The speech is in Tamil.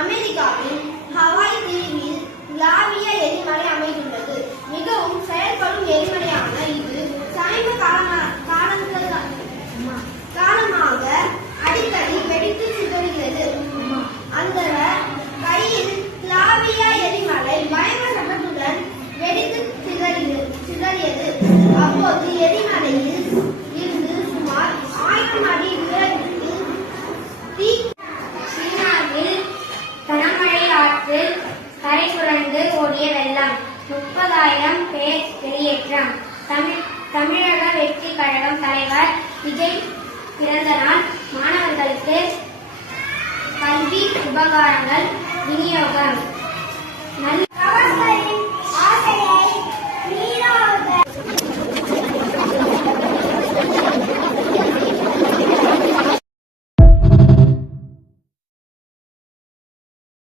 அமெரிக்காவின் ஹவாய் தீவில் லாவியா எரிமலை அமைந்துள்ளது. மிகவும் செயல்படும் எரிமலையான இது சமீப காலமாக அடிக்கடி வெடித்து சிதறுகிறது. அந்த கையில் லாவியா எரிமலை பயங்கர சத்தத்துடன் வெடித்து சிதறியது. அப்போது எரிமலையில் இருந்து சுமார் 1000 அடி உயரத்தில் தீ. சீனாவில் கனமழை ஆற்றில் கரை புரண்டு ஓடிய வெள்ளம், 30,000 பேர் வெளியேற்றம். தமிழக வெற்றி கழகம் தலைவர் விஜய் பிறந்த நாள், மாணவர்களுக்கு கல்வி உபகாரங்கள் விநியோகம். நல்ல